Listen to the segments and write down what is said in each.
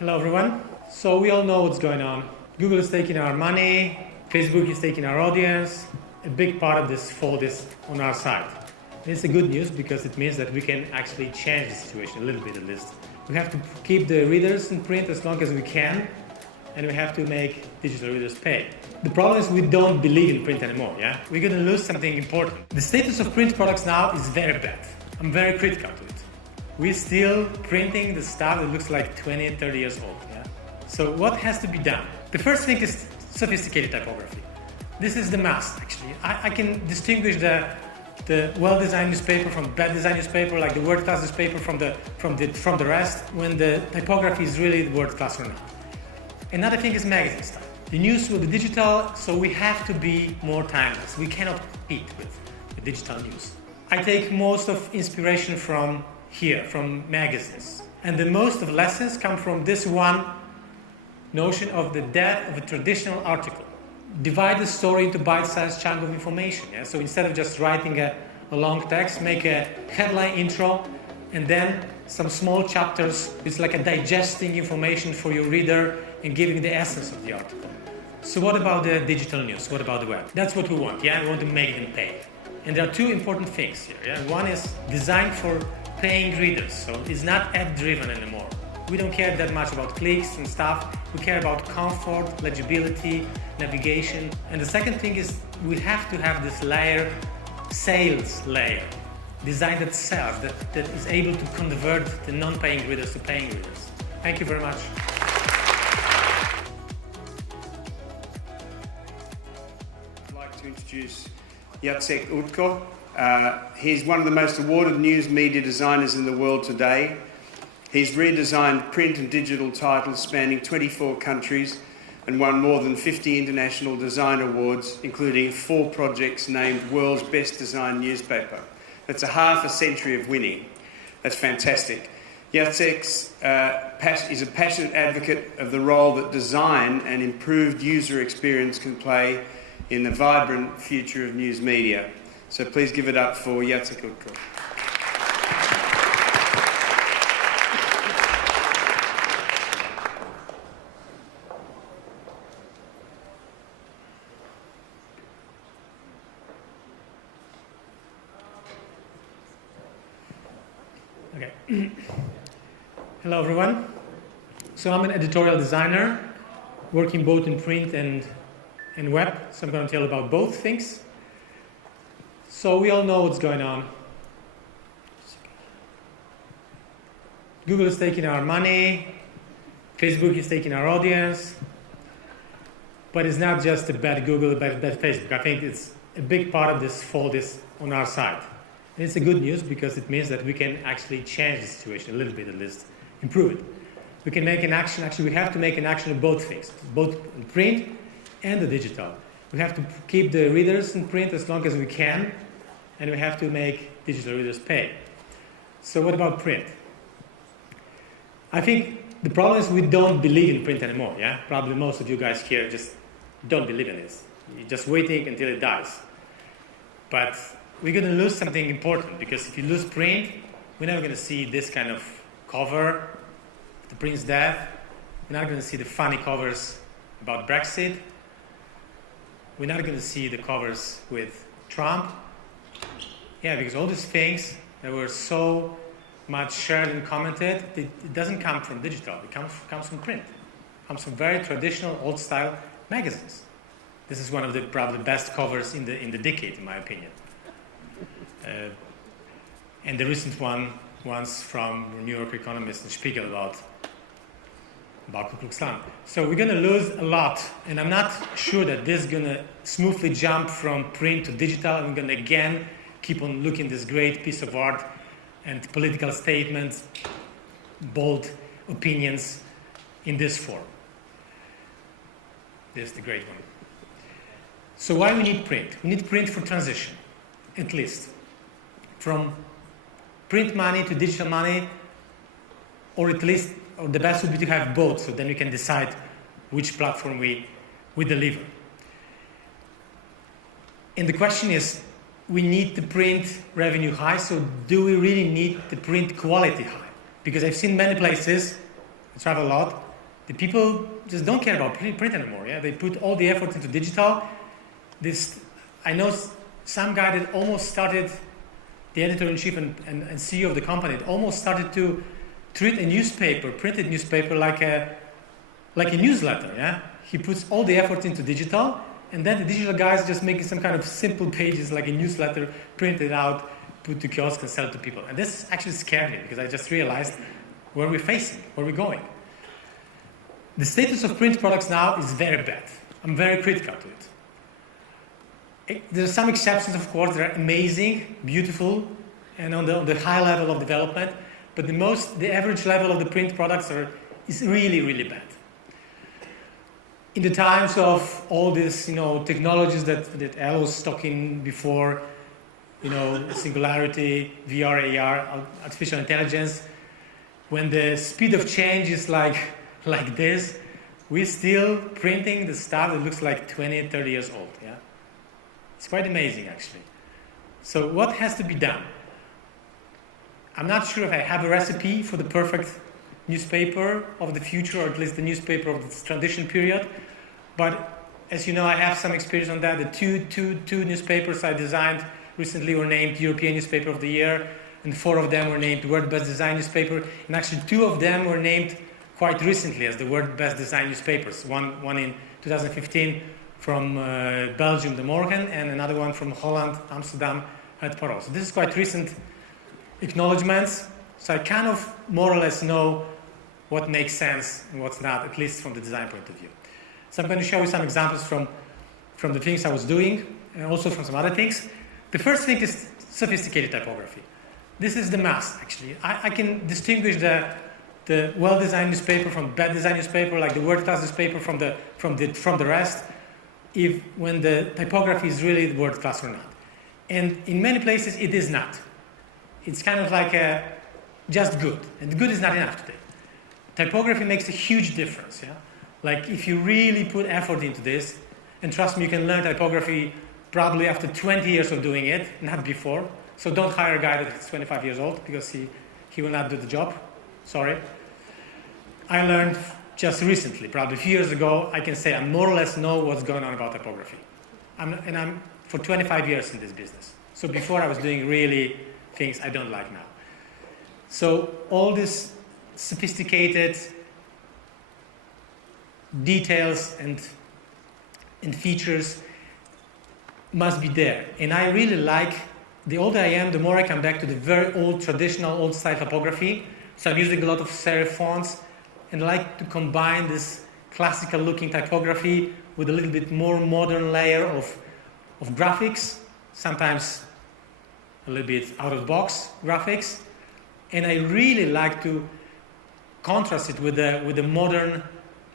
Hello everyone. So we all know what's going on. Google is taking our money, Facebook is taking our audience. A big part of this fault is on our side. And it's a good news because it means that we can actually change the situation a little bit at least. We have to keep the readers in print as long as we can, and we have to make digital readers pay. The problem is we don't believe in print anymore, yeah? We're gonna lose something important. The status of print products now is very bad. I'm very critical to it. We're still printing the stuff that looks like 20, 30 years old. Yeah? So what has to be done? The first thing is sophisticated typography. This is the must, actually. I can distinguish the well-designed newspaper from bad designed newspaper, like the world-class newspaper from the rest, when the typography is really world-class or not. Another thing is magazine style. The news will be digital, so we have to be more timeless. We cannot compete with digital news. I take most of inspiration from here, from magazines. And the most of lessons come from this one notion of the death of a traditional article. Divide the story into bite-sized chunk of information. Yeah? So instead of just writing a long text, make a headline intro and then some small chapters. It's like a digesting information for your reader and giving the essence of the article. So what about the digital news? What about the web? That's what we want, yeah? We want to make them pay. And there are two important things here. Yeah? One is designed for paying readers, so it's not ad-driven anymore. We don't care that much about clicks and stuff. We care about comfort, legibility, navigation. And the second thing is we have to have this layer, sales layer, design that sells, that is able to convert the non-paying readers to paying readers. Thank you very much. I'd like to introduce Jacek Utko. He's one of the most awarded news media designers in the world today. He's redesigned print and digital titles spanning 24 countries and won more than 50 international design awards, including 4 projects named World's Best Designed Newspaper. That's a half a century of winning. That's fantastic. Jacek is a passionate advocate of the role that design and improved user experience can play in the vibrant future of news media. So please give it up for Jacek Utko. Okay. Hello everyone. So I'm an editorial designer working both in print and web. So I'm going to tell about both things. So we all know what's going on. Google is taking our money, Facebook is taking our audience, but it's not just a bad Google, a bad Facebook. I think it's a big part of this fault is on our side. And it's a good news because it means that we can actually change the situation a little bit at least, improve it. We can make an action, actually we have to make an action of both things, both in print and the digital. We have to keep the readers in print as long as we can, and we have to make digital readers pay. So what about print? I think the problem is we don't believe in print anymore, yeah? Probably most of you guys here just don't believe in this. You're just waiting until it dies. But we're going to lose something important, because if you lose print, we're never going to see this kind of cover, the print's death. We're not going to see the funny covers about Brexit. We're not going to see the covers with Trump. Yeah, because all these things that were so much shared and commented, it doesn't come from digital. It comes from print. It comes from very traditional, old-style magazines. This is one of the probably best covers in the decade, in my opinion. And the recent ones from New York Economist and Spiegel about Ku Klux Klan. So we're going to lose a lot, and I'm not sure that this is going to smoothly jump from print to digital. I'm going to again keep on looking at this great piece of art and political statements, bold opinions in this form. This is the great one. So why we need print? We need print for transition, at least. From print money to digital money, or at least, or the best would be to have both, so then we can decide which platform we deliver. And the question is, we need the print revenue high, so do we really need the print quality high? Because I've seen many places, I travel a lot, The people just don't care about print anymore. Yeah, they put all the effort into digital. I know some guy that almost started, the editor-in-chief and CEO of the company, almost started to treat a newspaper, printed newspaper, like a newsletter. Yeah, he puts all the effort into digital, and then the digital guys just making some kind of simple pages like a newsletter, print it out, put to kiosk and sell it to people. And this actually scared me because I just realized where we're facing, where we're going. The status of print products now is very bad. I'm very critical to it. There are some exceptions, of course. They're amazing, beautiful, and on the high level of development. But the average level of the print products is really, really bad. In the times of all these, technologies that Al was talking before, singularity, VR, AR, artificial intelligence, when the speed of change is like this, we're still printing the stuff that looks like 20, 30 years old. Yeah, it's quite amazing, actually. So what has to be done? I'm not sure if I have a recipe for the perfect newspaper of the future, or at least the newspaper of this transition period. But as you know, I have some experience on that. The two newspapers I designed recently were named European Newspaper of the Year, and 4 of them were named World Best Design Newspaper. And actually 2 of them were named quite recently as the World Best Design Newspapers. One in 2015 from Belgium, De Morgen, and another one from Holland, Amsterdam, Het Parool. So this is quite recent acknowledgements. So I kind of more or less know what makes sense and what's not, at least from the design point of view. So I'm going to show you some examples from the things I was doing, and also from some other things. The first thing is sophisticated typography. This is the must, actually. I can distinguish the well-designed newspaper from bad designed newspaper, like the world-class newspaper from the rest, when the typography is really world-class or not. And in many places, it is not. It's kind of like just good, and good is not enough today. Typography makes a huge difference. Yeah, like if you really put effort into this, and trust me, you can learn typography probably after 20 years of doing it, not before. So don't hire a guy that's 25 years old because he will not do the job. Sorry. I learned just recently, probably a few years ago, I can say I more or less know what's going on about typography. I'm for 25 years in this business. So before I was doing really things I don't like now. So all these sophisticated details and features must be there. And I really like, the older I am, the more I come back to the very old, traditional, old-style typography. So I'm using a lot of serif fonts, and I like to combine this classical-looking typography with a little bit more modern layer of graphics, sometimes a little bit out-of-the-box graphics. And I really like to contrast it with the modern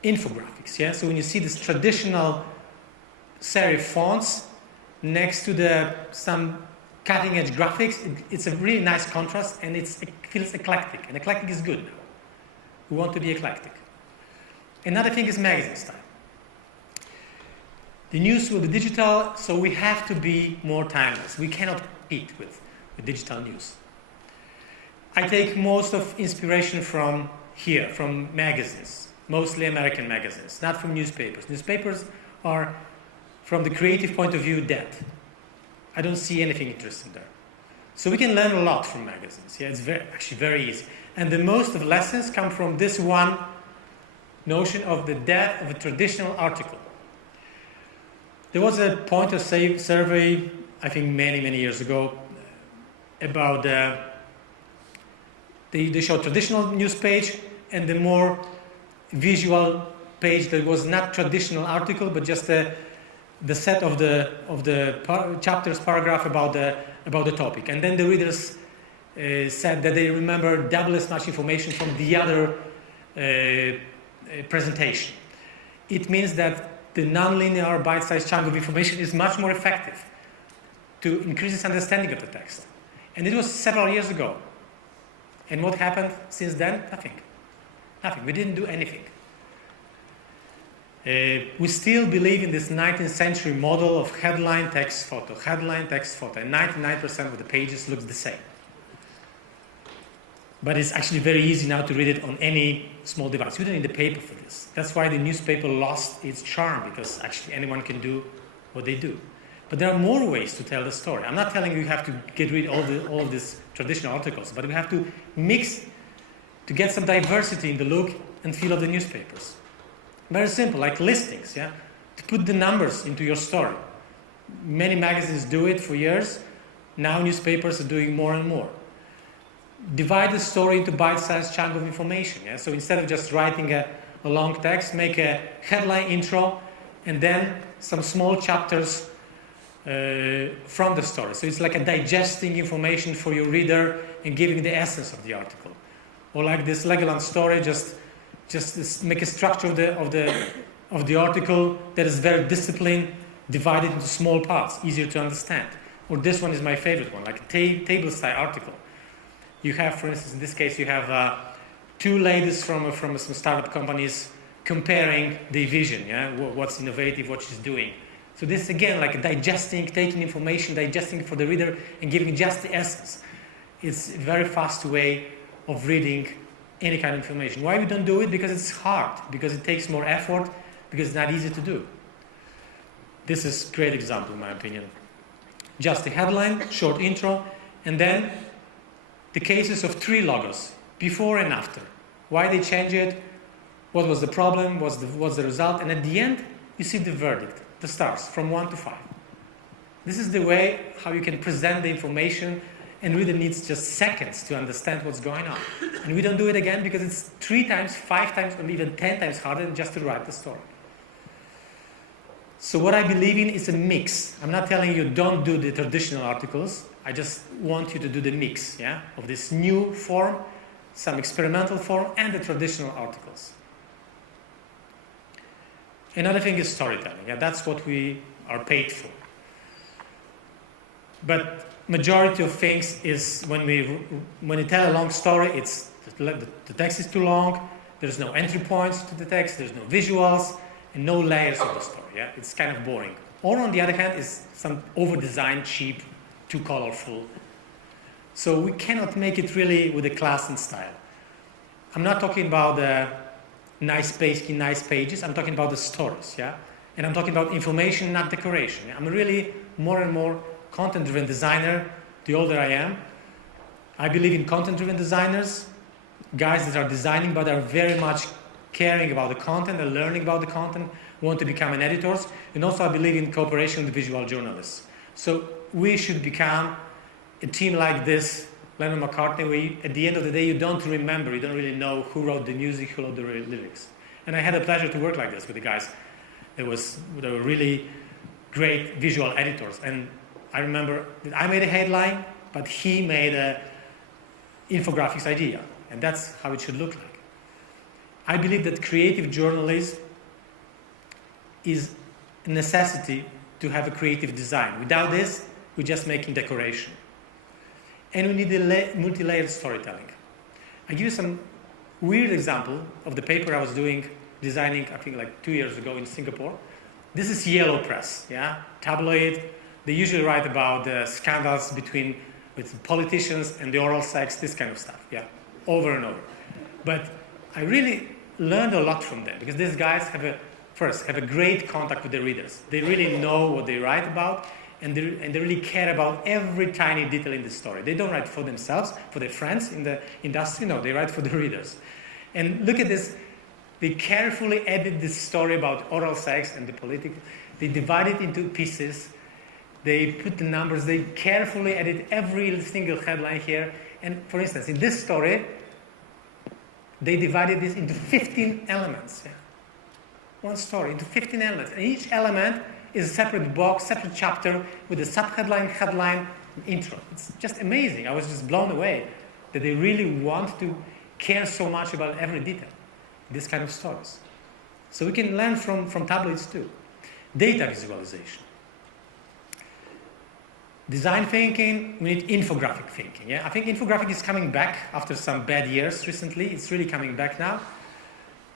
infographics. Yeah? So when you see this traditional serif fonts next to some cutting-edge graphics, it's a really nice contrast, and it feels eclectic. And eclectic is good now. We want to be eclectic. Another thing is magazine style. The news will be digital, so we have to be more timeless. We cannot compete with digital news. I take most of inspiration from here, from magazines, mostly American magazines, not from newspapers. Newspapers are, from the creative point of view, dead. I don't see anything interesting there. So we can learn a lot from magazines. Yeah, it's actually very easy. And the most of the lessons come from this one notion of the death of a traditional article. There was a point of survey, I think many, many years ago, about they showed traditional news page and the more visual page that was not traditional article, but just the set of the chapters, paragraph about the topic. And then the readers said that they remember double as much information from the other presentation. It means that the non-linear bite-sized chunk of information is much more effective to increase its understanding of the text. And it was several years ago. And what happened since then? Nothing. Nothing. We didn't do anything. We still believe in this 19th century model of headline, text, photo, and 99% of the pages looks the same. But it's actually very easy now to read it on any small device. You don't need the paper for this. That's why the newspaper lost its charm, because actually anyone can do what they do. But there are more ways to tell the story. I'm not telling you have to get rid of all of these traditional articles, but we have to mix to get some diversity in the look and feel of the newspapers. Very simple, like listings, yeah? To put the numbers into your story. Many magazines do it for years. Now newspapers are doing more and more. Divide the story into bite-sized chunk of information. Yeah? So instead of just writing a long text, make a headline intro and then some small chapters from the story. So it's like a digesting information for your reader and giving the essence of the article. Or like this Legoland story, just make a structure of the article that is very disciplined, divided into small parts, easier to understand. Or this one is my favorite one, like a table-style article. You have, for instance, in this case, you have two ladies from some startup companies comparing their vision, yeah, what's innovative, what she's doing. So this is again like digesting, taking information, digesting for the reader, and giving just the essence. It's a very fast way of reading any kind of information. Why we don't do it? Because it's hard, because it takes more effort, because it's not easy to do. This is a great example, in my opinion. Just a headline, short intro, and then the cases of 3 logos, before and after. Why they change it, what was the problem, what's the result, and at the end, you see the verdict, the stars, from 1 to 5. This is the way how you can present the information, and reader needs just seconds to understand what's going on. And we don't do it again because it's 3 times, 5 times, or even 10 times harder than just to write the story. So what I believe in is a mix. I'm not telling you don't do the traditional articles. I just want you to do the mix, yeah, of this new form, some experimental form, and the traditional articles. Another thing is storytelling. Yeah, that's what we are paid for. But majority of things is when you tell a long story, it's the text is too long. There's no entry points to the text. There's no visuals and no layers of the story. Yeah, it's kind of boring. Or on the other hand, is some over-designed, cheap, too colorful. So we cannot make it really with a class and style. I'm not talking about the nice pages. I'm talking about the stories. Yeah, and I'm talking about information, not decoration. Yeah? I'm really more and more content-driven designer. The older I am, I believe in content-driven designers, guys that are designing but are very much caring about the content and learning about the content, want to become an editors, and also I believe in cooperation with visual journalists. So we should become a team like this, Lennon McCartney, where at the end of the day you don't remember, you don't really know who wrote the music, who wrote the lyrics. And I had the pleasure to work like this with the guys. They were really great visual editors. And I remember that I made a headline, but he made a infographics idea. And that's how it should look like. I believe that creative journalism is a necessity to have a creative design. Without this, we're just making decoration. And we need a multi-layered storytelling. I give you some weird example of the paper I was designing, I think like 2 years ago in Singapore. This is yellow press, yeah, tabloid. They usually write about the scandals with politicians and the oral sex, this kind of stuff, yeah, over and over. But I really learned a lot from them because these guys have a great contact with the readers. They really know what they write about, and they really care about every tiny detail in the story. They don't write for themselves, for their friends in the industry. No, they write for the readers. And look at this. They carefully edit this story about oral sex and the political. They divide it into pieces. They put the numbers. They carefully edit every single headline here. And for instance, in this story, they divided this into 15 elements. Yeah. One story into 15 elements. And each element is a separate box, separate chapter with a subheadline, headline, and intro. It's just amazing. I was just blown away that they really want to care so much about every detail in this kind of stories. So we can learn from tabloids too. Data visualization. Design thinking, we need infographic thinking. Yeah? I think infographic is coming back after some bad years recently. It's really coming back now.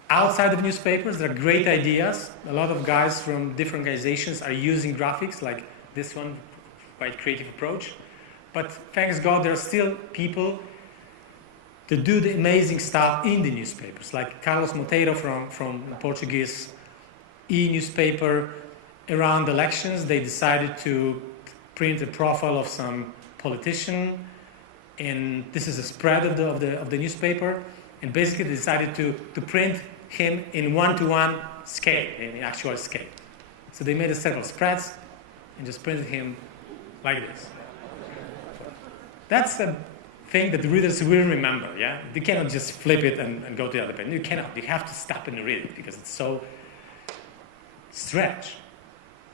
Outside of newspapers, there are great ideas. A lot of guys from different organizations are using graphics like this one, quite creative approach. But thanks God, there are still people to do the amazing stuff in the newspapers. Like Carlos Monteiro from Portuguese e-newspaper, around elections, they decided to print a profile of some politician, and this is a spread of the newspaper, and basically they decided to print him in one-to-one scale, in actual scale. So they made several spreads and just printed him like this. That's a thing that the readers will remember, yeah? They cannot just flip it and go to the other page. You cannot. You have to stop and read it because it's so strange,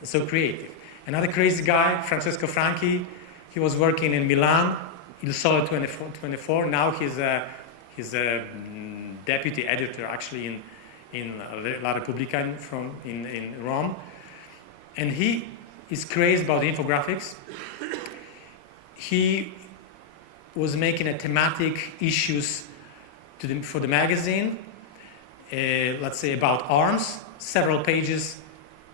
it's so creative. Another crazy guy, Francesco Franchi, he was working in Milan, Il Sole 24. Now he's a deputy editor actually in La Repubblica in Rome. And he is crazy about infographics. He was making a thematic issues for the magazine, let's say about arms, several pages,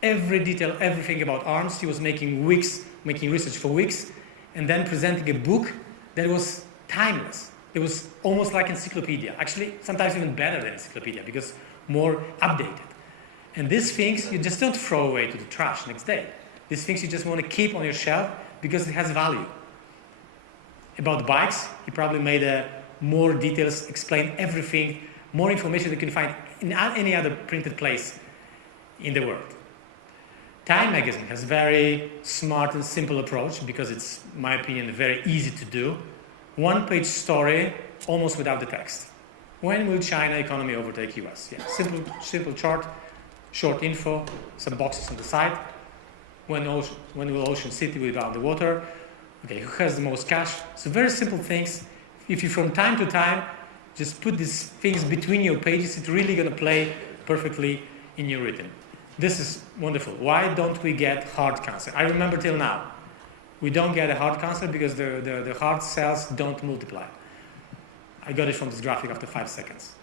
every detail, everything about arms. He was making research for weeks, and then presenting a book that was timeless. It was almost like encyclopedia. Actually, sometimes even better than encyclopedia because more updated. And these things you just don't throw away to the trash next day. These things you just want to keep on your shelf because it has value. About bikes, he probably made more details, explained everything, more information you can find in any other printed place in the world. Time magazine has a very smart and simple approach because it's, in my opinion, very easy to do. One-page story, almost without the text. When will China economy overtake US? Yeah, simple chart, short info, some boxes on the side. When will Ocean City be without the water? Okay, who has the most cash? So very simple things. If you from time to time just put these things between your pages, it's really going to play perfectly in your written. This is wonderful. Why don't we get heart cancer? I remember till now, we don't get a heart cancer because the heart cells don't multiply. I got it from this graphic after 5 seconds.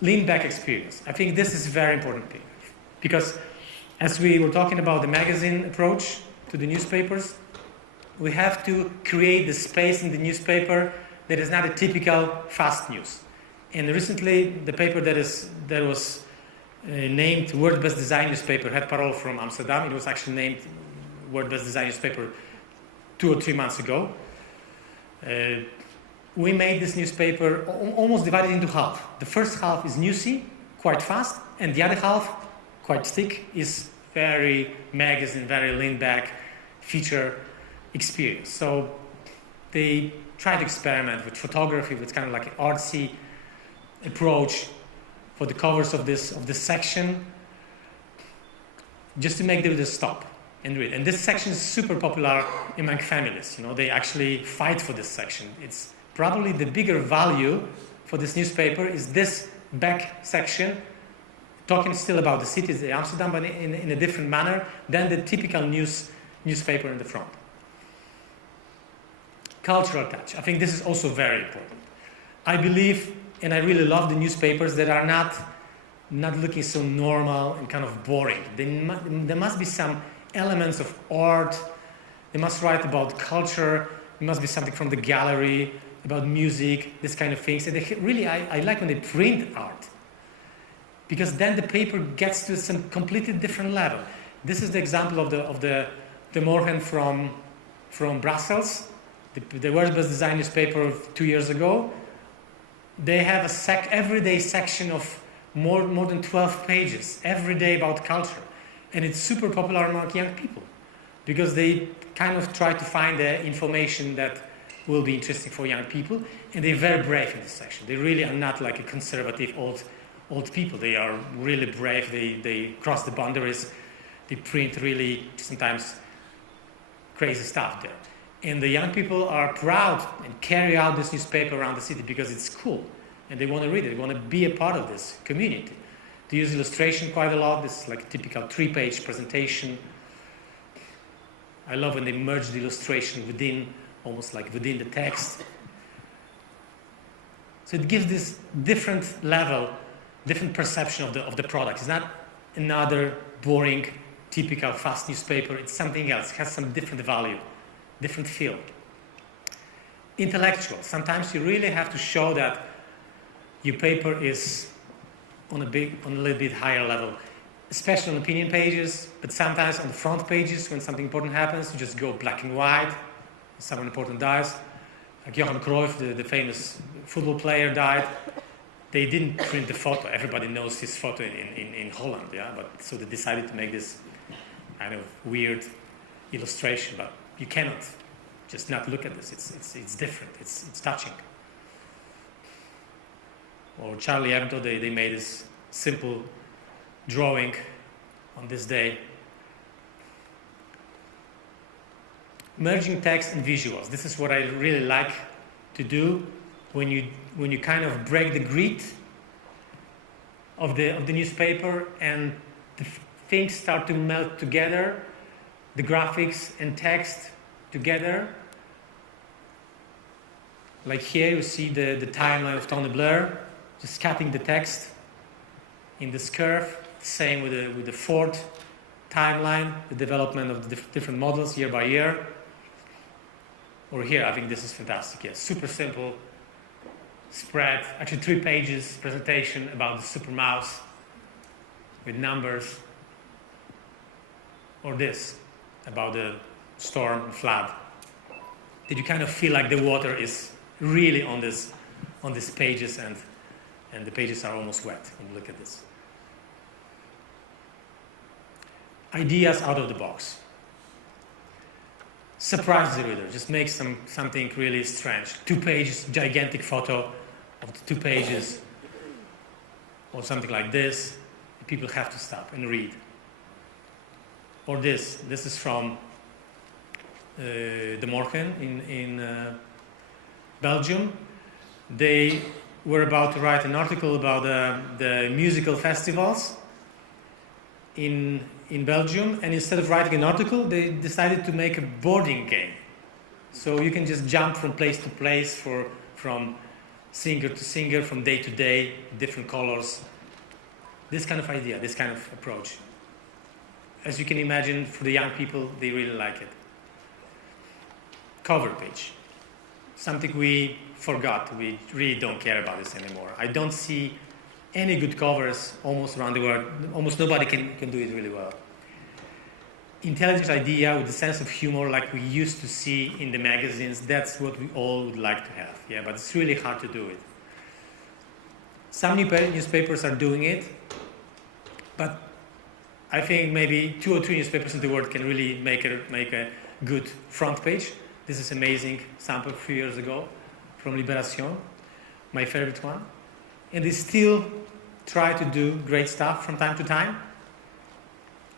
Lean back experience. I think this is a very important thing because as we were talking about the magazine approach to the newspapers, we have to create the space in the newspaper that is not a typical fast news. And recently, the paper that was named World Best Design Newspaper, Het Parool from Amsterdam, it was actually named World Best Design Newspaper 2 or 3 months ago. We made this newspaper almost divided into half. The first half is newsy, quite fast, and the other half, quite thick, is very magazine, very lean back, feature experience. So they try to experiment with photography, with kind of like an artsy approach for the covers of this section, just to make the readers stop and read. And this section is super popular among families. You know, they actually fight for this section. It's probably the bigger value for this newspaper is this back section, talking still about the cities, the Amsterdam, but in a different manner than the typical newspaper in the front. Cultural touch. I think this is also very important. I believe, and I really love the newspapers that are not looking so normal and kind of boring. There must be some elements of art. They must write about culture. There must be something from the gallery, about music, this kind of things. And I like when they print art, because then the paper gets to some completely different level. This is the example of the Morgen from Brussels, the World's Best Design newspaper of 2 years ago. They have a everyday section of more than 12 pages every day about culture, and it's super popular among young people because they kind of try to find the information that will be interesting for young people, and they're very brave in this section. They really are not like a conservative old people. They are really brave. They cross the boundaries. They print really sometimes crazy stuff there. And the young people are proud and carry out this newspaper around the city because it's cool. And they want to read it. They want to be a part of this community. They use illustration quite a lot. This is like a typical 3-page presentation. I love when they merge the illustration almost like within the text. So it gives this different level, different perception of the product. It's not another boring, typical fast newspaper. It's something else. It has some different value, different feel. intellectual. Sometimes you really have to show that your paper is on a little bit higher level, especially on opinion pages, but sometimes on the front pages when something important happens, you just go black and white. Someone important dies. Like Johan Cruyff, the famous football player, died. They didn't print the photo. Everybody knows his photo in Holland, yeah. But so they decided to make this kind of weird illustration. But you cannot just not look at this. It's different. It's touching. Or Charlie Hebdo, they made this simple drawing on this day. Merging text and visuals. This is what I really like to do when you kind of break the grid of the newspaper and the things start to melt together, the graphics and text together. Like here you see the timeline of Tony Blair, just cutting the text in this curve. Same with the Ford timeline, the development of the different models year by year. Or here, I think this is fantastic. Yes, super simple spread, actually 3 pages presentation about the super mouse with numbers. Or this, about the storm and flood. Did you kind of feel like the water is really on these pages and the pages are almost wet when you look at this. Ideas out of the box. Surprise the reader. Just make something really strange. 2 pages, gigantic photo of the 2 pages, or something like this. People have to stop and read. Or this. This is from De Morgen in Belgium. They were about to write an article about the musical festivals in Belgium, and instead of writing an article, they decided to make a boarding game. So you can just jump from place to place, from singer to singer, from day to day, different colors. This kind of idea, this kind of approach. As you can imagine, for the young people, they really like it. Cover page. Something we forgot. We really don't care about this anymore. I don't see any good covers almost around the world. Almost nobody can do it really well. Intelligent idea with a sense of humor like we used to see in the magazines, that's what we all would like to have. Yeah, but it's really hard to do it. Some newspapers are doing it, but I think maybe 2 or 3 newspapers in the world can really make a good front page. This is amazing sample a few years ago from Libération, my favorite one. And they still try to do great stuff from time to time.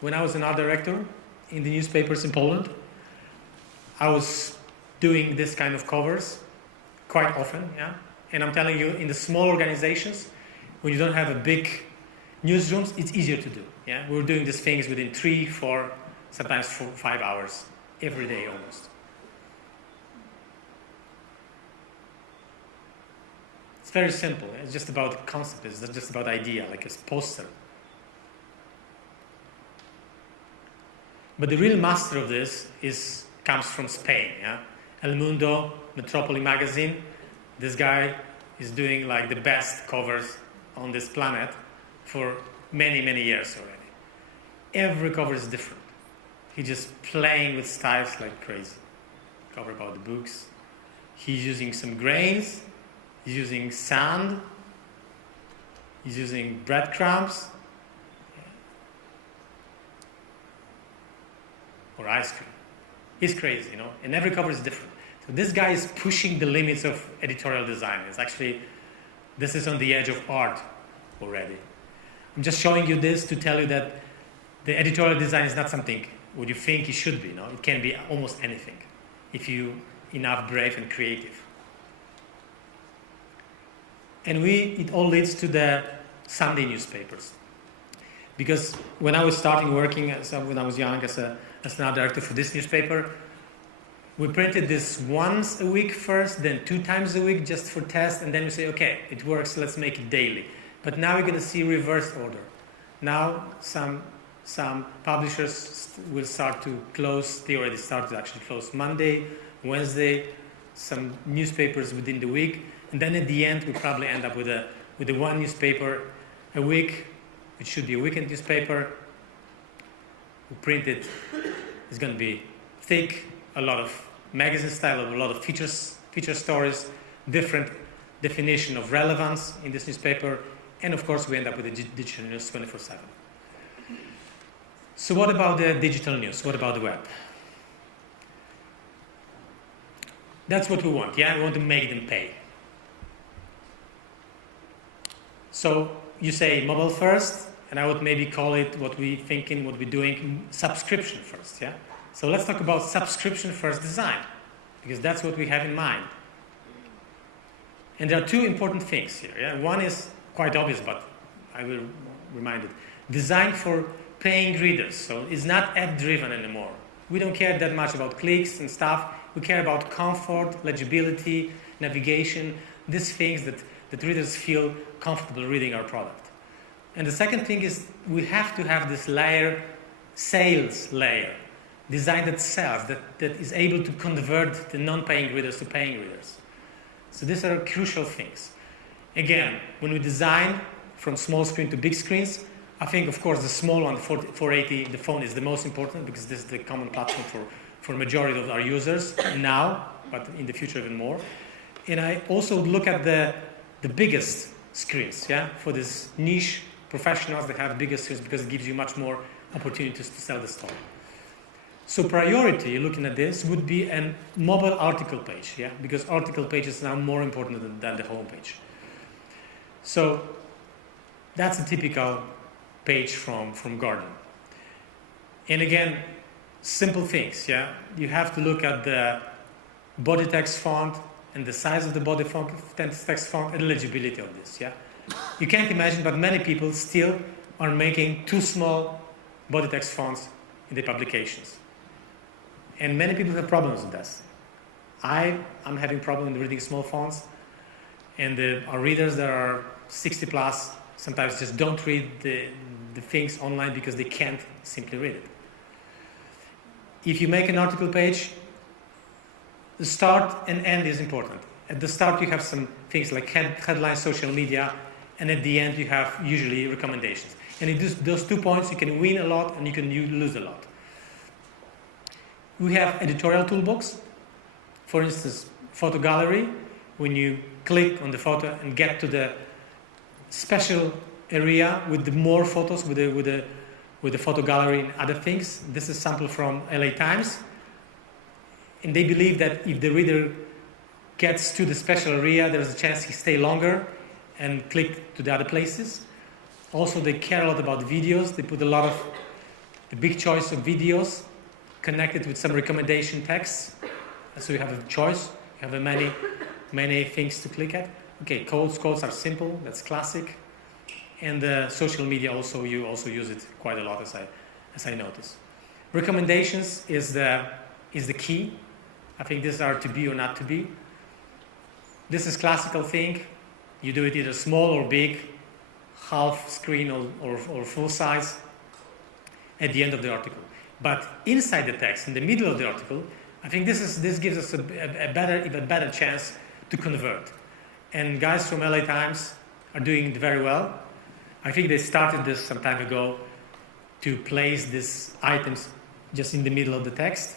When I was an art director in the newspapers in Poland, I was doing this kind of covers quite often, yeah. And I'm telling you, in the small organizations, when you don't have a big newsrooms, it's easier to do, yeah. We're doing these things within 3, 4, sometimes 4, 5 hours, every day almost. It's very simple. It's just about the concept. It's just about idea, like a poster. But the real master of this comes from Spain. Yeah? El Mundo, Metrópoli magazine. This guy is doing like the best covers on this planet for many, many years already. Every cover is different. He's just playing with styles like crazy. Cover about the books. He's using some grains. He's using sand. He's using breadcrumbs. Or ice cream. He's crazy, you know, and every cover is different. So this guy is pushing the limits of editorial design. It's actually, this is on the edge of art already. I'm just showing you this to tell you that the editorial design is not something what you think it should be. No? It can be almost anything if you're enough brave and creative. And it all leads to the Sunday newspapers. Because when I was starting working, when I was young as an art director for this newspaper, we printed this once a week first, then 2 times a week just for test, and then we say, okay, it works, let's make it daily. But now we're going to see reverse order. Now some publishers will start to close, they already started to actually close Monday, Wednesday, some newspapers within the week, and then at the end we probably end up with a one newspaper a week, which should be a weekend newspaper. We print it. It's going to be thick, a lot of magazine style, a lot of feature stories, different definition of relevance in this newspaper, and of course we end up with a digital news 24/7. So what about the digital news? What about the web? That's what we want, yeah? We want to make them pay. So you say mobile first, and I would maybe call it what we're doing, subscription first, yeah? So let's talk about subscription first design, because that's what we have in mind. And there are two important things here, yeah? One is quite obvious, but I will remind it. Design for paying readers, so it's not ad-driven anymore. We don't care that much about clicks and stuff. We care about comfort, legibility, navigation, these things that readers feel comfortable reading our product. And the second thing is we have to have this layer, sales layer, design that sells, that is able to convert the non-paying readers to paying readers. So these are crucial things. Again, when we design from small screen to big screens, I think, of course, the small one, 480, the phone is the most important because this is the common platform for majority of our users now, but in the future even more. And I also look at the biggest screens, yeah, for this niche professionals that have bigger screens because it gives you much more opportunities to sell the story. So priority, looking at this, would be a mobile article page, yeah, because article page is now more important than the home page. So that's a typical page from Garden. And again, simple things, yeah. You have to look at the body text font and the size of the body text font and legibility of this, yeah. You can't imagine, but many people still are making too small body text fonts in their publications. And many people have problems with this. I'm having problems reading small fonts, and our readers that are 60 plus sometimes just don't read the things online because they can't simply read it. If you make an article page, the start and end is important. At the start you have some things like headlines, social media, and at the end you have usually recommendations. And in those 2 points you can win a lot and you can lose a lot. We have editorial toolbox. For instance, photo gallery. When you click on the photo and get to the special area with the more photos, with the photo gallery and other things. This is a sample from LA Times. And they believe that if the reader gets to the special area, there's a chance he stay longer and click to the other places. Also, they care a lot about videos. They put a big choice of videos connected with some recommendation texts. So you have a choice. You have many things to click at. Okay, quotes are simple. That's classic. And social media also, you also use it quite a lot, as I notice. Recommendations is the key. I think these are to be or not to be. This is classical thing. You do it either small or big, half screen or full size at the end of the article. But inside the text, in the middle of the article, I think this gives us a better chance to convert. And guys from LA Times are doing it very well. I think they started this some time ago to place these items just in the middle of the text.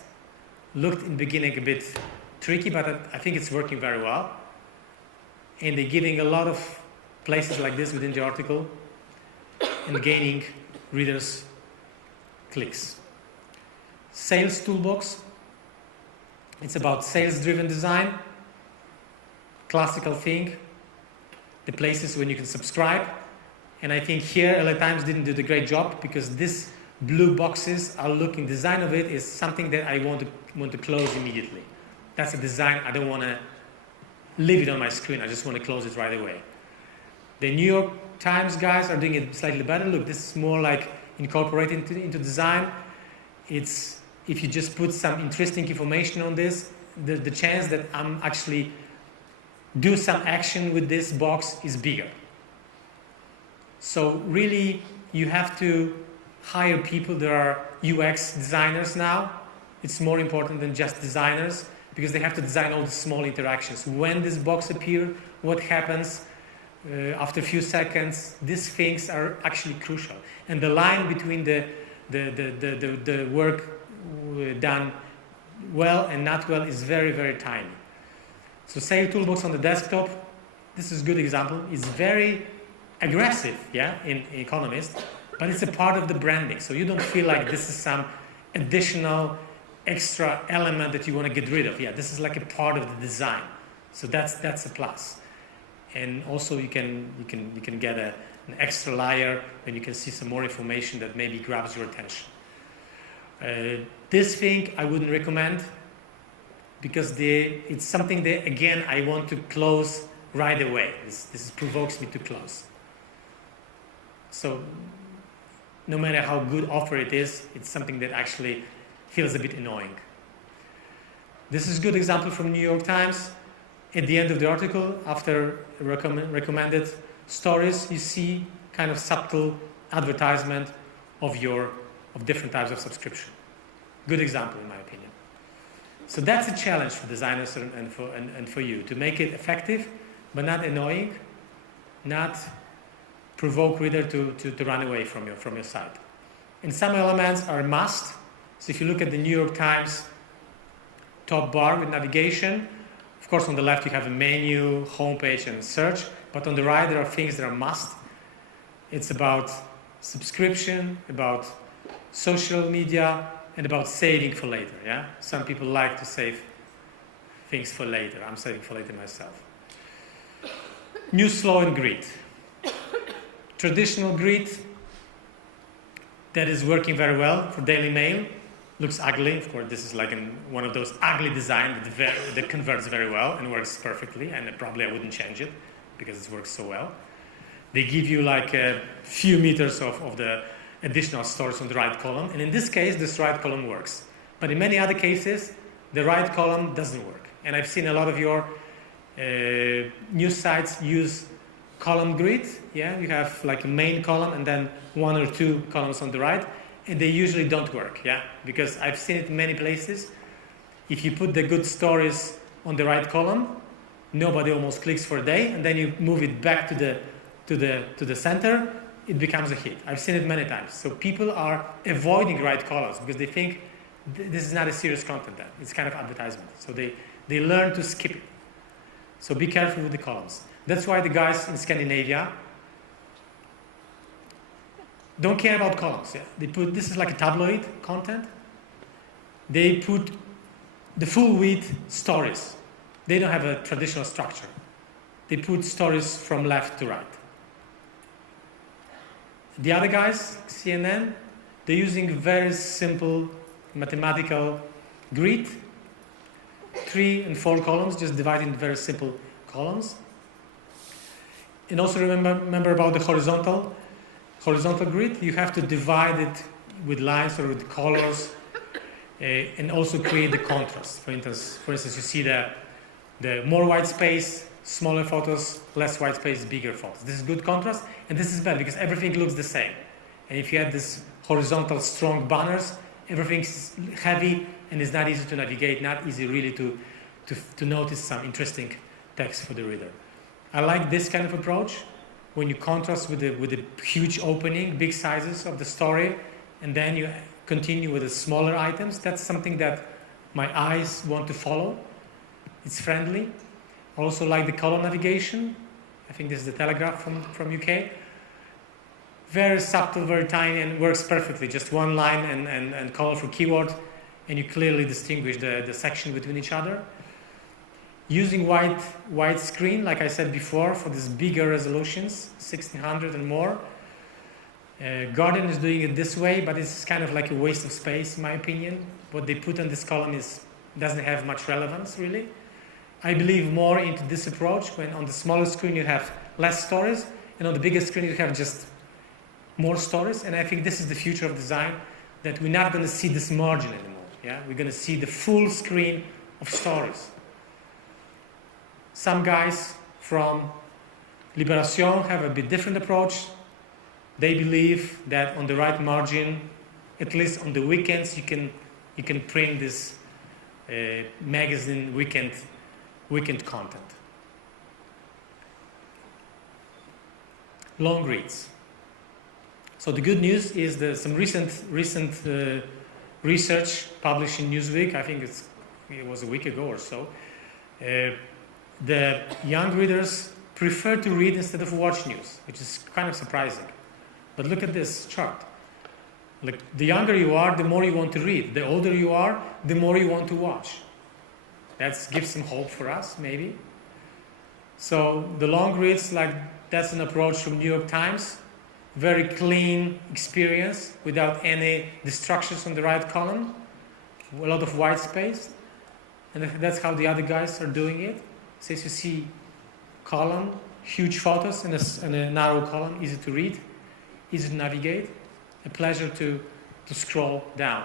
Looked in the beginning a bit tricky, but I think it's working very well. And they're giving a lot of places like this within the article and gaining readers' clicks. Sales toolbox. It's about sales-driven design. Classical thing. The places when you can subscribe. And I think here LA Times didn't do the great job because these blue boxes are looking, design of it is something that I want to close immediately. That's a design, I don't want to leave it on my screen, I just want to close it right away. The New York Times guys are doing it slightly better. Look, this is more like incorporated into design. It's, if you just put some interesting information on this, the chance that I'm actually do some action with this box is bigger. So really, you have to hire people that are UX designers now. It's more important than just designers because they have to design all the small interactions. When this box appears, what happens after a few seconds, these things are actually crucial. And the line between the work done well and not well is very, very tiny. So Save Toolbox on the desktop, this is a good example. It's very aggressive, in Economist, but it's a part of the branding. So you don't feel like this is some additional extra element that you want to get rid of. This is like a part of the design. So that's a plus. And also you can get an extra layer and you can see some more information that maybe grabs your attention. This thing I wouldn't recommend because it's something that, again, I want to close right away. This provokes me to close. So no matter how good offer it is, it's something that actually feels a bit annoying. This is a good example from New York Times. At the end of the article, after recommended stories, you see kind of subtle advertisement of different types of subscription. Good example, in my opinion. So that's a challenge for designers and for you, to make it effective, but not annoying, not provoke reader to run away from your site. And some elements are must. So if you look at the New York Times top bar with navigation, of course on the left you have a menu, homepage and search, but on the right there are things that are must. It's about subscription, about social media, and about saving for later. Some people like to save things for later. I'm saving for later myself. New Slow and Grid. Traditional grid that is working very well for Daily Mail. Looks ugly. Of course, this is like one of those ugly designs that converts very well and works perfectly, and probably I wouldn't change it because it works so well. They give you like a few meters of the additional stories on the right column, and in this case, this right column works. But in many other cases, the right column doesn't work. And I've seen a lot of your news sites use column grid. You have like a main column and then one or two columns on the right, and they usually don't work. Because I've seen it in many places. If you put the good stories on the right column, nobody almost clicks for a day, and then you move it back to the center, it becomes a hit. I've seen it many times. So people are avoiding right columns because they think this is not a serious content then. It's kind of advertisement. So they learn to skip it. So be careful with the columns. That's why the guys in Scandinavia don't care about columns. They put, this is like a tabloid content. They put the full width stories. They don't have a traditional structure. They put stories from left to right. The other guys, CNN, they're using very simple mathematical grid, 3 and 4 columns, just divided into very simple columns. And also remember about the horizontal grid. You have to divide it with lines or with colors, and also create the contrast. For instance, you see the more white space, smaller photos, less white space, bigger photos. This is good contrast, and this is bad because everything looks the same. And if you have this horizontal strong banners, everything's heavy and it's not easy to navigate, not easy really to notice some interesting text for the reader. I like this kind of approach when you contrast with the huge opening, big sizes of the story, and then you continue with the smaller items. That's something that my eyes want to follow. It's friendly. I also like the column navigation. I think this is the Telegraph from UK. Very subtle, very tiny, and works perfectly. Just one line and colorful keyword, and you clearly distinguish the section between each other. Using wide screen, like I said before, for these bigger resolutions, 1600 and more. Guardian is doing it this way, but it's kind of like a waste of space, in my opinion. What they put on this column doesn't have much relevance, really. I believe more into this approach when on the smaller screen you have less stories, and on the bigger screen you have just more stories. And I think this is the future of design, that we're not going to see this margin anymore. We're going to see the full screen of stories. Some guys from Liberation have a bit different approach. They believe that on the right margin, at least on the weekends, you can print this magazine weekend content. Long reads. So the good news is that some recent research published in Newsweek, I think it was a week ago or so, the young readers prefer to read instead of watch news, which is kind of surprising. But look at this chart. Like, the younger you are, the more you want to read. The older you are, the more you want to watch. That gives some hope for us, maybe. So the long reads, that's an approach from New York Times. Very clean experience without any distractions on the right column. A lot of white space. And that's how the other guys are doing it. So as you see, column, huge photos, and a narrow column, easy to read, easy to navigate, a pleasure to scroll down.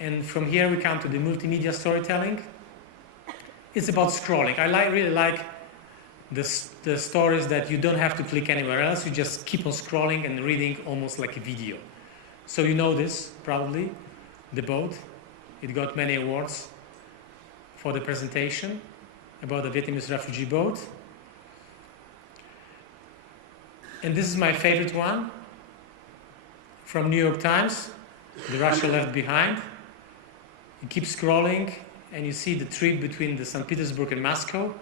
And from here we come to the multimedia storytelling. It's about scrolling. I really like the stories that you don't have to click anywhere else. You just keep on scrolling and reading almost like a video. So you know this, probably, the boat. It got many awards for the presentation about the Vietnamese refugee boat. And this is my favorite one from New York Times, The Russia Left Behind. You keep scrolling and you see the trip between the St. Petersburg and Moscow,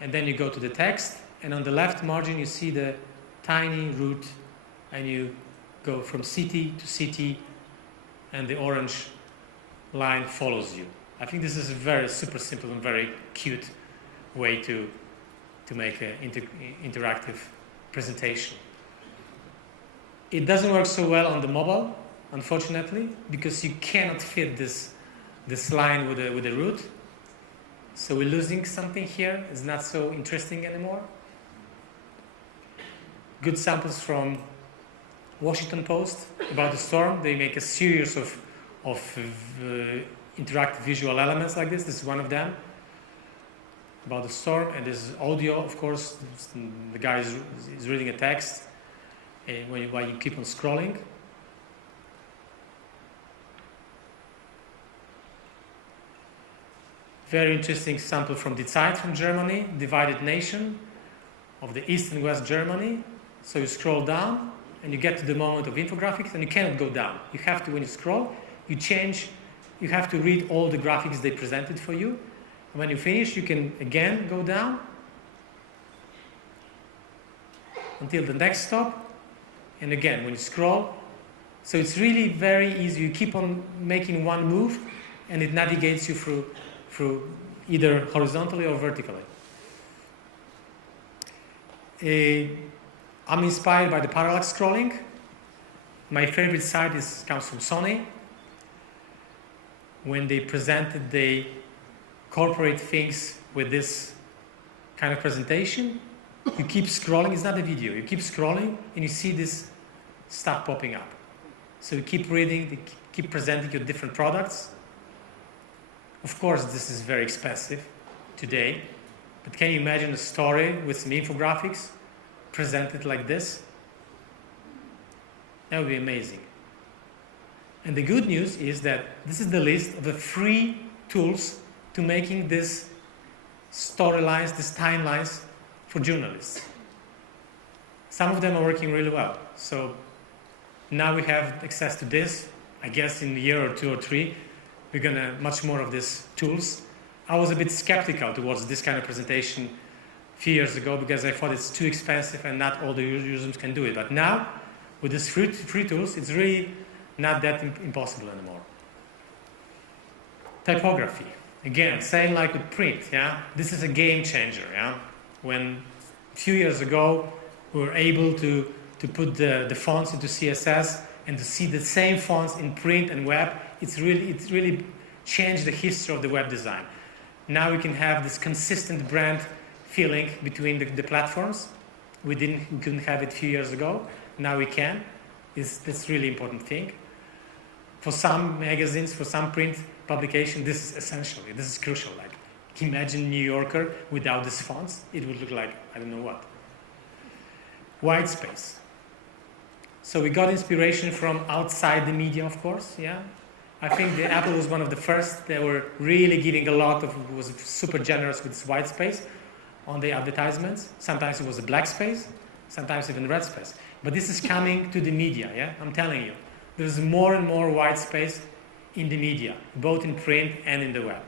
and then you go to the text, and on the left margin you see the tiny route, and you go from city to city, and the orange line follows you. I think this is a very super simple and very cute way to make an interactive presentation. It doesn't work so well on the mobile, unfortunately, because you cannot fit this line with a route. So we're losing something here. It's not so interesting anymore. Good samples from Washington Post about the storm. They make a series of interactive visual elements like this. This is one of them about the storm, and this is audio, of course. The guy is reading a text while you keep on scrolling. Very interesting sample from Die Zeit from Germany, divided nation of the East and West Germany. So you scroll down and you get to the moment of infographics, and you cannot go down. You have to, when you scroll, you have to read all the graphics they presented for you. And when you finish, you can again go down until the next stop. And again, when you scroll, so it's really very easy. You keep on making one move, and it navigates you through either horizontally or vertically. I'm inspired by the parallax scrolling. My favorite site comes from Sony. When they presented the corporate things with this kind of presentation, you keep scrolling. It's not a video. You keep scrolling, and you see this stuff popping up. So you keep reading, they keep presenting you different products. Of course, this is very expensive today, but can you imagine a story with some infographics presented like this? That would be amazing. And the good news is that this is the list of the free tools to making these storylines, these timelines for journalists. Some of them are working really well. So now we have access to this. I guess in a year or 2 or 3, we're going to much more of these tools. I was a bit skeptical towards this kind of presentation a few years ago because I thought it's too expensive and not all the users can do it. But now, with these free tools, it's really not that impossible anymore. Typography. Again, same like with print. Yeah, this is a game changer. Yeah, when a few years ago we were able to put the fonts into CSS and to see the same fonts in print and web, it's really changed the history of the web design. Now we can have this consistent brand feeling between the platforms. We couldn't have it a few years ago. Now we can. That's a really important thing. For some magazines, for some print publication, this is essential. This is crucial. Like, imagine New Yorker without these fonts. It would look like I don't know what. White space. So we got inspiration from outside the media, of course, yeah. I think the Apple was one of the first. They were really giving a lot of, was super generous with this white space on the advertisements. Sometimes it was a black space, sometimes even red space. But this is coming to the media, yeah? I'm telling you. There's more and more white space in the media, both in print and in the web.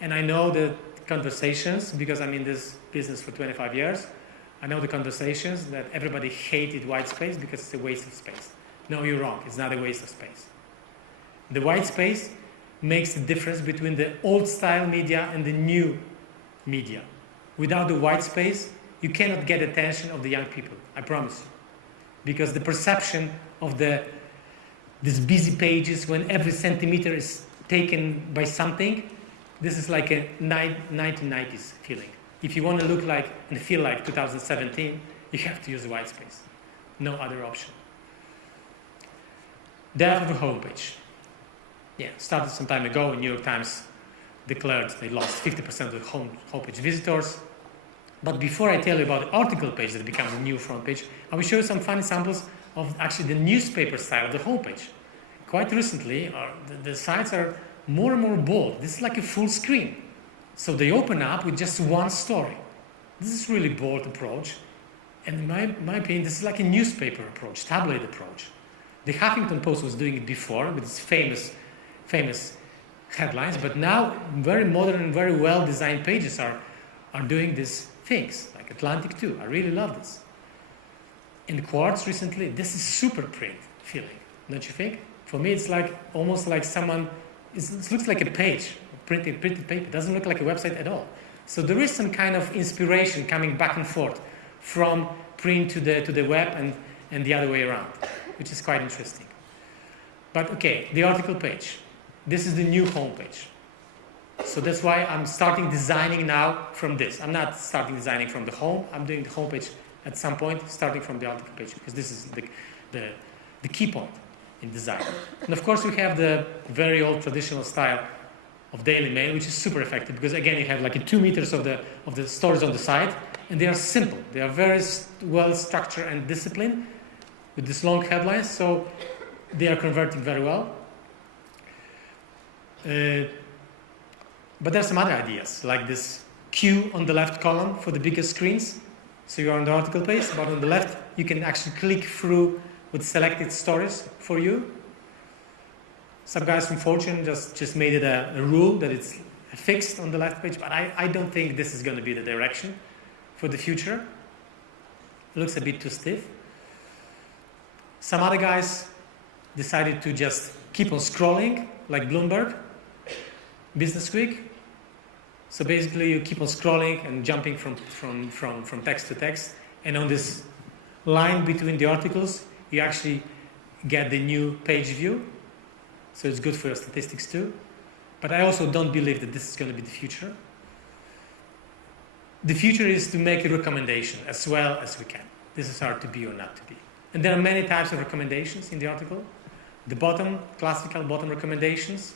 And I know the conversations, because I'm in this business for 25 years, I know the conversations that everybody hated white space because it's a waste of space. No, you're wrong. It's not a waste of space. The white space makes the difference between the old style media and the new media. Without the white space, you cannot get attention of the young people, I promise you. Because the perception of these busy pages when every centimeter is taken by something, this is like a 1990s feeling. If you want to look like and feel like 2017, you have to use the white space. No other option. Death of a homepage. Yeah, started some time ago. New York Times declared they lost 50% of the homepage visitors. But before I tell you about the article page that becomes a new front page, I will show you some fun examples of actually the newspaper style of the homepage. Quite recently, the sites are more and more bold. This is like a full screen. So they open up with just one story. This is really bold approach. And in my opinion, this is like a newspaper approach, tabloid approach. The Huffington Post was doing it before with its famous headlines, but now very modern and very well-designed pages are doing these things, like Atlantic too. I really love this. In Quartz recently, this is super print feeling, don't you think? For me, it's like almost like someone, it looks like a page, printed paper. It doesn't look like a website at all. So there is some kind of inspiration coming back and forth from print to the web and the other way around, which is quite interesting. But okay, the article page. This is the new homepage. So that's why I'm starting designing now from this. I'm not starting designing from the home. I'm doing the homepage at some point, starting from the article page, because this is the key point in design. And of course, we have the very old traditional style of Daily Mail, which is super effective, because again, you have like 2 meters of the stories on the side, and they are simple. They are very well structured and disciplined with these long headlines, so they are converting very well. But there are some other ideas, like this Q on the left column for the bigger screens. So you're on the article page, but on the left, you can actually click through with selected stories for you. Some guys from Fortune just made it a rule that it's fixed on the left page, but I don't think this is going to be the direction for the future. It looks a bit too stiff. Some other guys decided to just keep on scrolling, like Bloomberg, Business Week. So basically, you keep on scrolling and jumping from text to text, and on this line between the articles, you actually get the new page view. So it's good for your statistics too. But I also don't believe that this is going to be the future. The future is to make a recommendation as well as we can. This is hard to be or not to be. And there are many types of recommendations in the article. The bottom, classical bottom recommendations.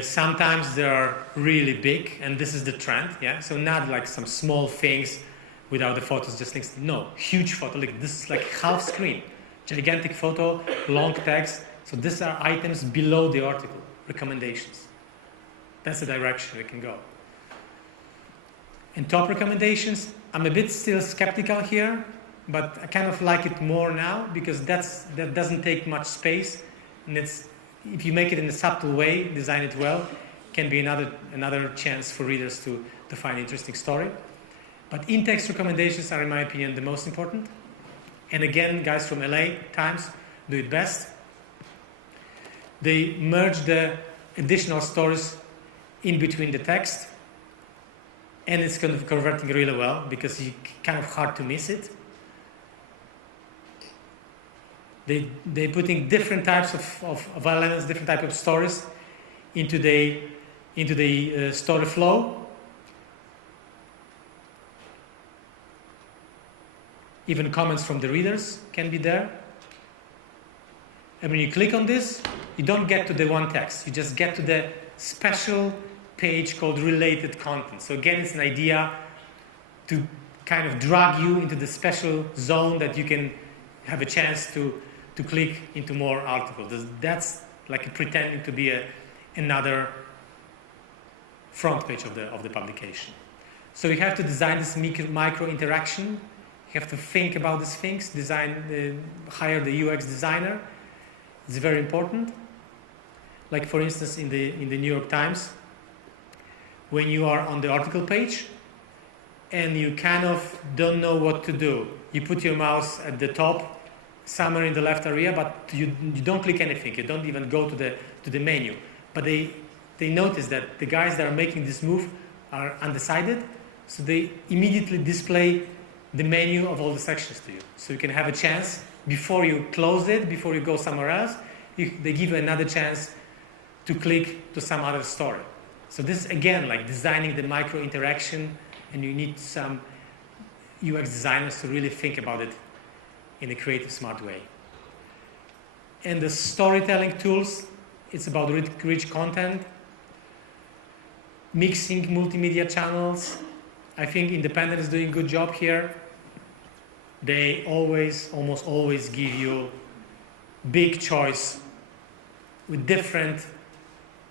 Sometimes they are really big, and this is the trend, yeah? So not like some small things without the photos, just things. No, huge photo. Like this is like half screen. Gigantic photo, long text. So these are items below the article, recommendations. That's the direction we can go. And top recommendations, I'm a bit still skeptical here, but I kind of like it more now because that doesn't take much space, and if you make it in a subtle way, design it well, can be another chance for readers to find an interesting story. But in-text recommendations are, in my opinion, the most important. And again, guys from LA Times do it best. They merge the additional stories in between the text, and it's kind of converting really well because it's kind of hard to miss it. They're putting different types of elements, different types of stories into the story flow. Even comments from the readers can be there. And when you click on this, you don't get to the one text. You just get to the special page called related content. So again, it's an idea to kind of drag you into the special zone that you can have a chance to to click into more articles. That's like pretending to be another front page of the publication. So you have to design this micro interaction. You have to think about these things, hire the UX designer. It's very important. Like for instance, in the New York Times, when you are on the article page and you kind of don't know what to do, you put your mouse at the top, somewhere in the left area, but you don't click anything. You don't even go to the menu. But they notice that the guys that are making this move are undecided, so they immediately display the menu of all the sections to you. So you can have a chance before you close it, before you go somewhere else, they give you another chance to click to some other story. So this is again like designing the micro interaction, and you need some UX designers to really think about it in a creative, smart way. And the storytelling tools, it's about rich content, mixing multimedia channels. I think Independent is doing a good job here. They almost always give you big choice with different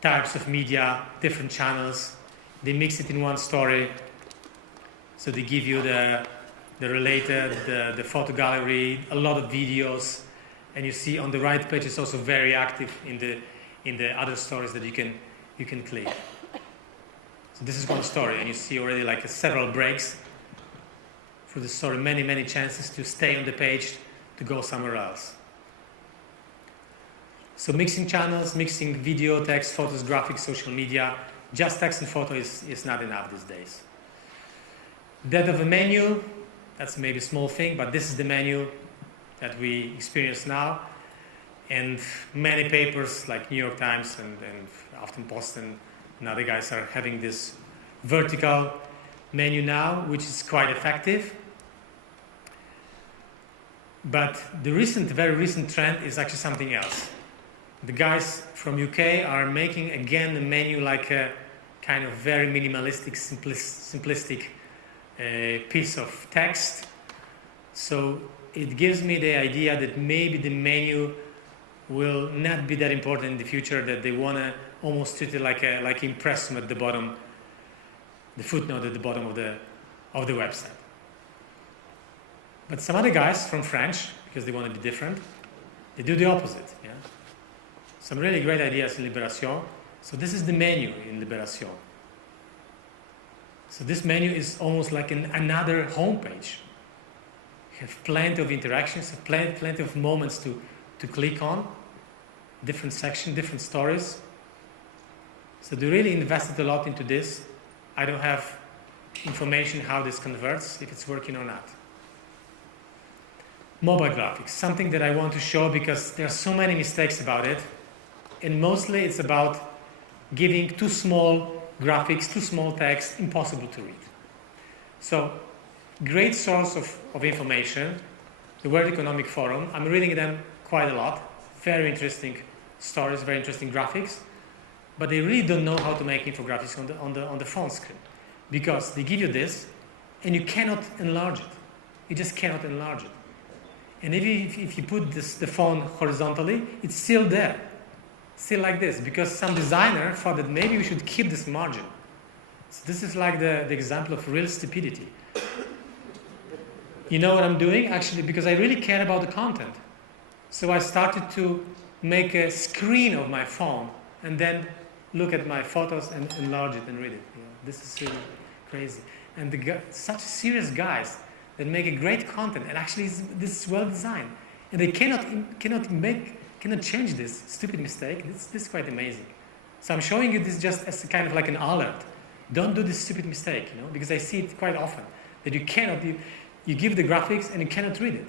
types of media, different channels. They mix it in one story. So they give you the related, the photo gallery, a lot of videos, and you see on the right page it's also very active in the other stories that you can click. So this is one story, and you see already like several breaks for the story, many chances to stay on the page, to go somewhere else. So mixing channels, mixing video, text, photos, graphics, social media, just text and photo is not enough these days. That of a menu, that's maybe a small thing, but this is the menu that we experience now. And many papers like New York Times and often Post and other guys are having this vertical menu now, which is quite effective. But the very recent trend is actually something else. The guys from UK are making again a menu like a kind of very minimalistic, simplistic piece of text. So it gives me the idea that maybe the menu will not be that important in the future, that they want to almost treat it like impressum at the bottom, the footnote at the bottom of the website. But some other guys from French, because they want to be different, they do the opposite. Yeah? Some really great ideas in Libération. So this is the menu in Libération. So this menu is almost like another homepage. You have plenty of interactions, plenty of moments to click on, different sections, different stories. So they really invested a lot into this. I don't have information how this converts, if it's working or not. Mobile graphics, something that I want to show because there are so many mistakes about it. And mostly it's about giving too small graphics, too small text, impossible to read. So, great source of information, the World Economic Forum. I'm reading them quite a lot. Very interesting stories, very interesting graphics. But they really don't know how to make infographics on the phone screen. Because they give you this, and you cannot enlarge it. You just cannot enlarge it. And if you put the phone horizontally, it's still there. Still like this, because some designer thought that maybe we should keep this margin. So this is like the example of real stupidity. You know what I'm doing? Actually, because I really care about the content. So I started to make a screen of my phone and then look at my photos and enlarge it and read it. You know, this is really crazy. And such serious guys that make a great content, and actually this is well designed. And they cannot change this stupid mistake. This is quite amazing. So I'm showing you this just as a kind of like an alert. Don't do this stupid mistake, you know, because I see it quite often that you give the graphics and you cannot read it.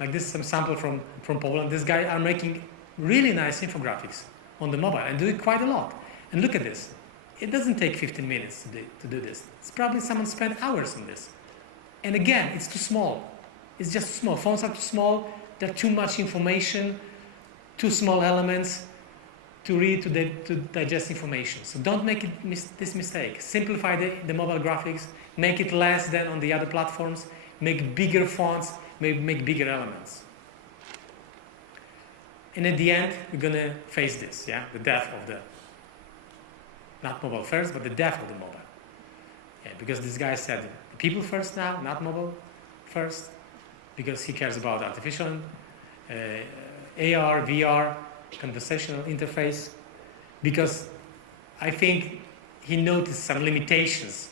Like this is some sample from Poland. This guy are making really nice infographics on the mobile and do it quite a lot. And look at this. It doesn't take 15 minutes to do this. It's probably someone spent hours on this. And again, it's too small. It's just too small. Phones are too small. There's too much information, too small elements to read, to digest information. So don't make this mistake. Simplify the mobile graphics. Make it less than on the other platforms. Make bigger fonts. Make bigger elements. And at the end, we're going to face this, yeah? The death of the, not mobile first, but the death of the mobile. Yeah, because this guy said, people first now, not mobile first, because he cares about artificial, AR, VR, conversational interface, because I think he noticed some limitations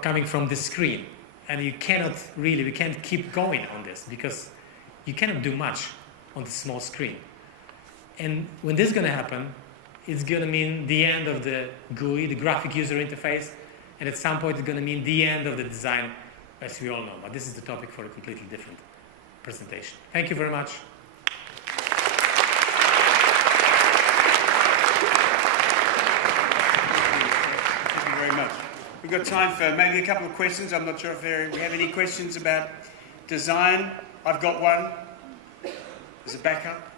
coming from the screen. And we can't keep going on this because you cannot do much on the small screen. And when this is going to happen, it's going to mean the end of the GUI, the graphic user interface, and at some point it's going to mean the end of the design, as we all know. But this is the topic for a completely different presentation. Thank you very much. Thank you very much. We've got time for maybe a couple of questions. I'm not sure if we have any questions about design. I've got one. As a backup.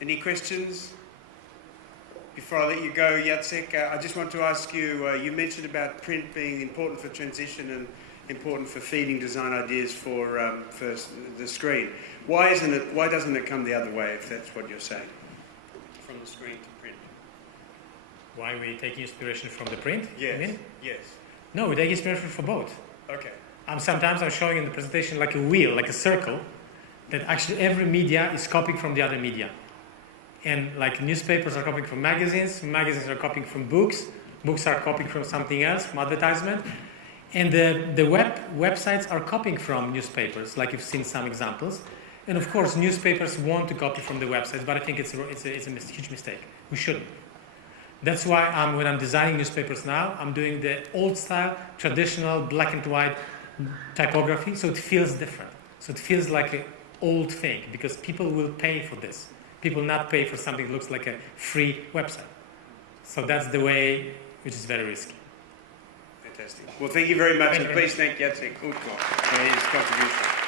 Any questions? Before I let you go, Jacek, I just want to ask you, you mentioned about print being important for transition and important for feeding design ideas for the screen. Why doesn't it come the other way, if that's what you're saying? From the screen to print. Why we take inspiration from the print? Yes. You mean? Yes. No, we take inspiration from both. Okay. Sometimes I'm showing in the presentation like a wheel, like a circle, that actually every media is copying from the other media. And like newspapers are copying from magazines, magazines are copying from books, books are copying from something else, from advertisement. And the websites are copying from newspapers, like you've seen some examples. And of course, newspapers want to copy from the websites, but I think it's a huge mistake. We shouldn't. That's why when I'm designing newspapers now, I'm doing the old style, traditional black and white typography, so it feels different. So it feels like an old thing, because people will pay for this. People will not pay for something that looks like a free website. So that's the way, which is very risky. Fantastic. Well, thank you very much, and please thank Jacek Utko for his contribution.